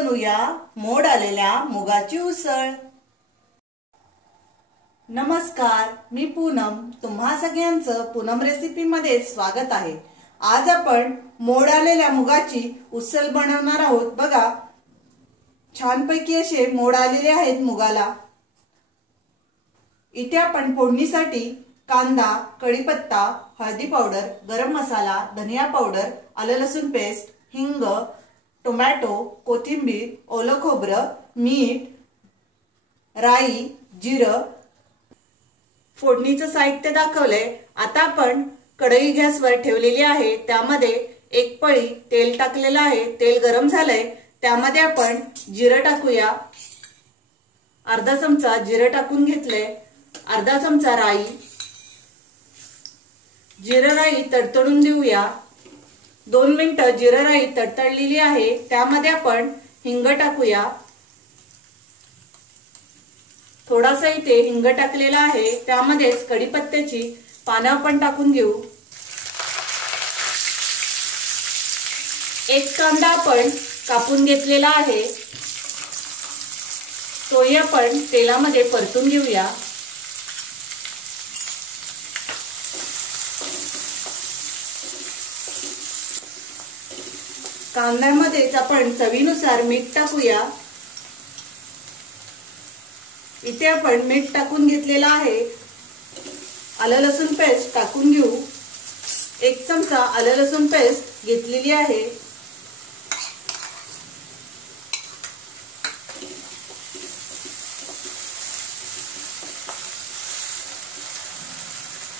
बनवूया मोड आलेल्या मुगाची उसळ। नमस्कार, मी पूनम, तुम्हा सगळ्यांचं पूनम रेसिपी मध्ये स्वागत आहे। आज आपण मोड आलेल्या मुगाची उसळ बनवणार आहोत। बघा, छानपैकी असे मोड आलेले आहेत मुगाला। इथे आपण फोडणीसाठी कांदा, कढीपत्ता, हळदी पावडर, गरम मसाला, धनिया पावडर, आलं लसूण पेस्ट, हिंग, टोमॅटो, कोथिंबीर, ओलं खोबरं, मीठ, राई, जिरं, फोडणीचं साहित्य दाखवलंय। आता आपण कढई गॅसवर ठेवलेली आहे, त्यामध्ये एक पळी तेल टाकलेलं आहे। तेल गरम झालंय, त्यामध्ये आपण जिरं टाकूया। अर्धा चमचा जिरं टाकून घेतलंय, अर्धा चमचा राई। जिरं राई तडतडून देऊया। 2 मिनिटं जिरं राई तडतडलेली आहे, त्यामध्ये आपण हिंग टाकूया। थोडासा इथे हिंग टाकलेला आहे, त्यामध्येच कढीपत्त्याची पानं आपण टाकून घेऊ। एक कांदा आपण कापून घेतलेला आहे, तोही आपण तेलामध्ये परतून घेऊया। कांद्यामध्येच आपण चवीनुसार मीठ टाकूया। इथे आपण मीठ टाकून घेतलेला आहे। आलं लसूण पेस्ट टाकून घेऊ। 1 चमचा आलं लसूण पेस्ट घेतलेली आहे।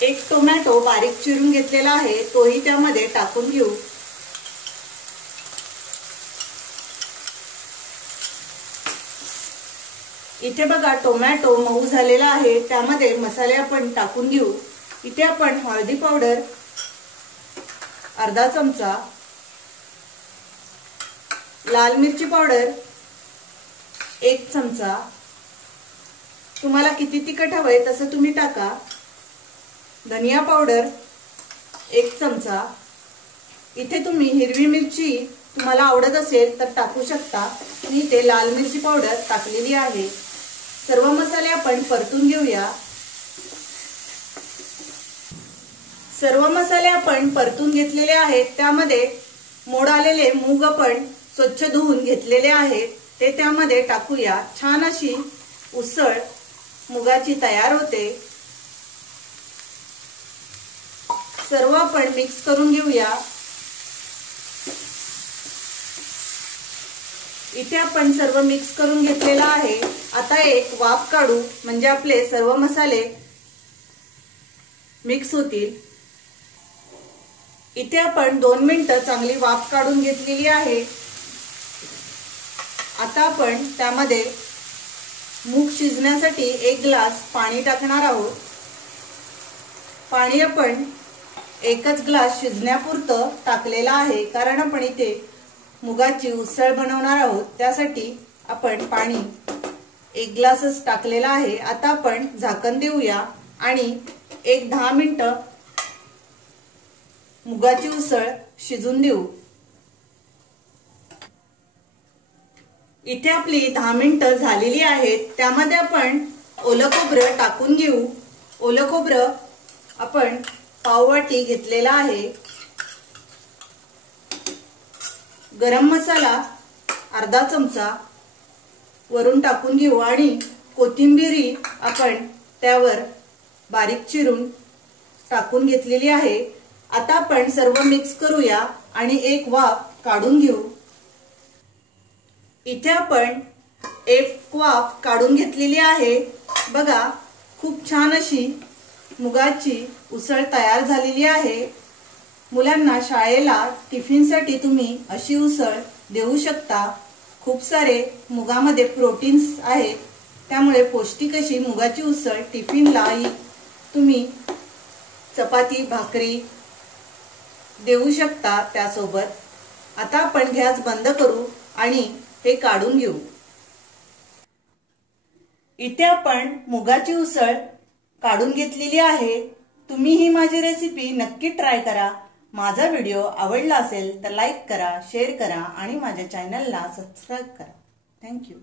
एक टोमॅटो बारीक चिरून घेतलेला आहे, तोही त्यामध्ये टाकून घेऊ। इथे बघा, टोमॅटो मऊ झालेला आहे, त्यामध्ये मसाले आपण टाकून घेऊ। इथे आपण हळदी पावडर अर्धा चमचा, लाल मिरची पावडर 1 चमचा, तुम्हाला किती तिखट हवंय तसं तुम्ही टाका। धनिया पावडर 1 चमचा। इथे तुम्ही हिरवी मिरची तुम्हाला आवडत असेल तर टाकू शकता, मी इथे लाल मिरची पावडर टाकलेली आहे। सर्व मसाले आपण परतून घेऊया। सर्व मसाले आपण परतून घेतलेले आहेत, त्यामध्ये मोड आलेले मूग आपण स्वच्छ धुवून घेतलेले आहेत, ते त्यामध्ये टाकूया। छान अशी उसळ मुगाची तयार होते। सर्व आपण मिक्स करून घेऊया। इथे आपण सर्व मिक्स करून घेतलेला आहे। आता एक वाफ काढू, म्हणजे आपले सर्व मसाले मिक्स होतील। इथे आपण 2 मिनिटं चांगली वाफ काढून घेतलेली आहे। आता आपण त्यामध्ये मूग शिजण्यासाठी 1 ग्लास पाणी टाकणार आहोत। पाणी आपण 1च ग्लास शिजण्यापुरतं टाकलेलं आहे, कारण आपण इथे मुगाची उसळ बनवणार आहोत, त्यासाठी आपण पाणी 1 ग्लासच टाकलेला आहे। आता आपण झाकण देऊया आणि 10 मिनिटं मुगाची उसळ शिजून देऊ। इथे आपली 10 मिनिटं झालेली आहेत, त्यामध्ये आपण ओलं खोबरं टाकून घेऊ। ओलं खोबरं आपण पाववाटी घेतलेला आहे। गरम मसाला अर्धा चमचा वरून टाकून घेऊ आणि कोथिंबीर आपण त्यावर बारीक चिरून टाकून घेतलेली आहे। आता आपण सर्व मिक्स करूया आणि एक वाफ काढून घेऊ। इथे आपण एक वाफ काढून घेतलेली आहे। बघा, खूप छान अशी मुगाची उसळ तयार झालेली आहे। मुलांना शाळेला टिफिनसाठी तुम्ही अशी उसळ देऊ शकता। खूप सारे मुगामध्ये प्रोटीन्स आहेत, त्यामुळे पौष्टिक अशी मुगाची उसळ टिफिनला तुम्ही चपाती भाकरी देऊ शकता त्यासोबत। आता आपण गॅस बंद करू आणि हे काढून घेऊ। इथे आपण मुगाची उसळ काढून घेतलेली आहे। तुम्ही ही माझी रेसिपी नक्की ट्राय करा माझा व्हिडिओ आवडला असेल तर लाईक करा, शेअर करा आणि माझ्या चॅनलला सबस्क्राईब करा. थँक्यू.